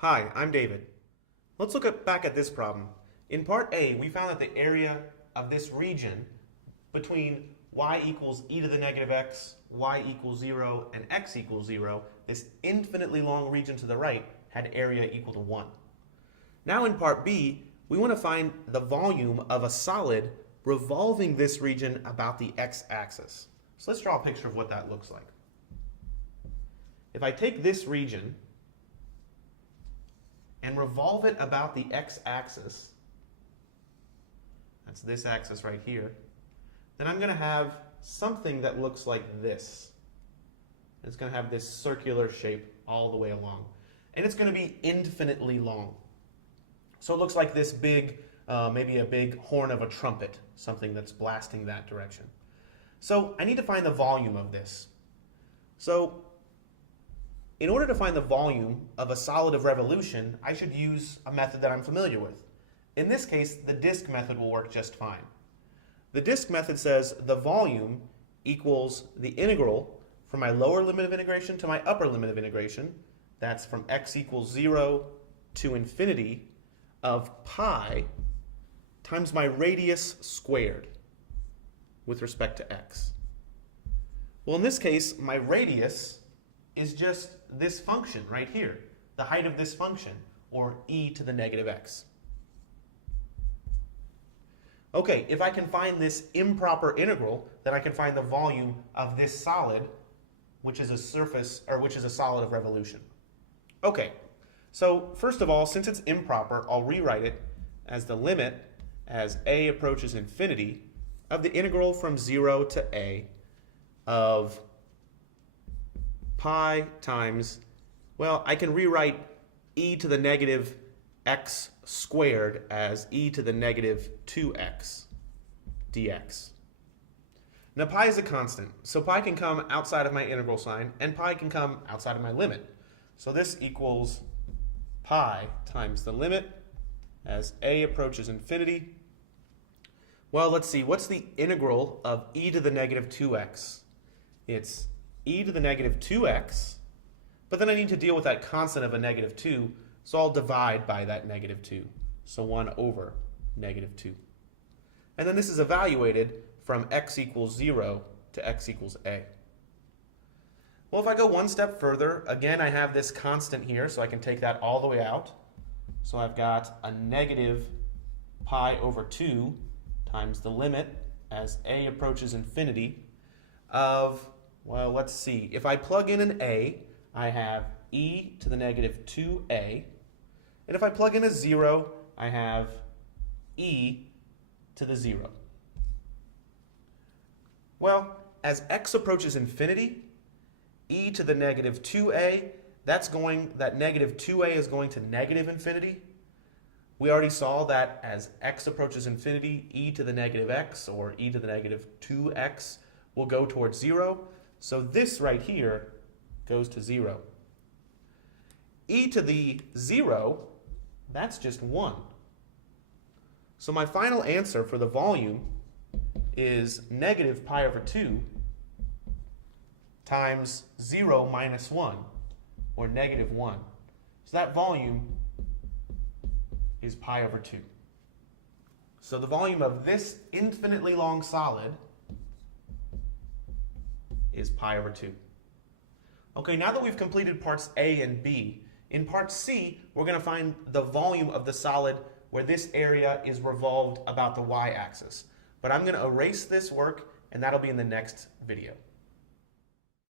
Hi, I'm David. Let's look back at this problem. In part A, we found that the area of this region between y equals e to the negative x, y equals 0, and x equals 0, this infinitely long region to the right, had area equal to 1. Now in part B, we want to find the volume of a solid revolving this region about the x-axis. So let's draw a picture of what that looks like. If I take this region and revolve it about the x-axis, that's this axis right here, then I'm going to have something that looks like this. It's going to have this circular shape all the way along. And it's going to be infinitely long. So it looks like this big, maybe a big horn of a trumpet, something that's blasting that direction. So I need to find the volume of this. So in order to find the volume of a solid of revolution, I should use a method that I'm familiar with. In this case, the disk method will work just fine. The disk method says the volume equals the integral from my lower limit of integration to my upper limit of integration. That's from x equals 0 to infinity of pi times my radius squared with respect to x. Well, in this case, my radius is just this function right here, the height of this function, or e to the negative x. Okay, if I can find this improper integral, then I can find the volume of this solid, which is a surface, or which is a solid of revolution. Okay, so first of all, since it's improper, I'll rewrite it as the limit as a approaches infinity of the integral from 0 to a of pi times, well, I can rewrite e to the negative x squared as e to the negative 2x dx. Now pi is a constant, so pi can come outside of my integral sign, and pi can come outside of my limit. So this equals pi times the limit as a approaches infinity. Well, let's see, what's the integral of e to the negative 2x? It's e to the negative 2x, but then I need to deal with that constant of a negative 2, so I'll divide by that negative 2. So 1 over negative 2. And then this is evaluated from x equals 0 to x equals a. Well, if I go one step further, again I have this constant here, so I can take that all the way out. So I've got a negative pi over 2 times the limit as a approaches infinity of, well, let's see. If I plug in an a, I have e to the negative 2a. And if I plug in a 0, I have e to the 0. Well, as x approaches infinity, e to the negative 2a, that negative 2a is going to negative infinity. We already saw that as x approaches infinity, e to the negative x, or e to the negative 2x, will go towards 0. So this right here goes to 0. E to the 0, that's just 1. So my final answer for the volume is negative pi over 2 times 0 minus 1, or negative 1. So that volume is pi over 2. So the volume of this infinitely long solid is pi over 2. Okay, now that we've completed parts A and B, in part C, we're going to find the volume of the solid where this area is revolved about the y-axis. But I'm going to erase this work, and that'll be in the next video.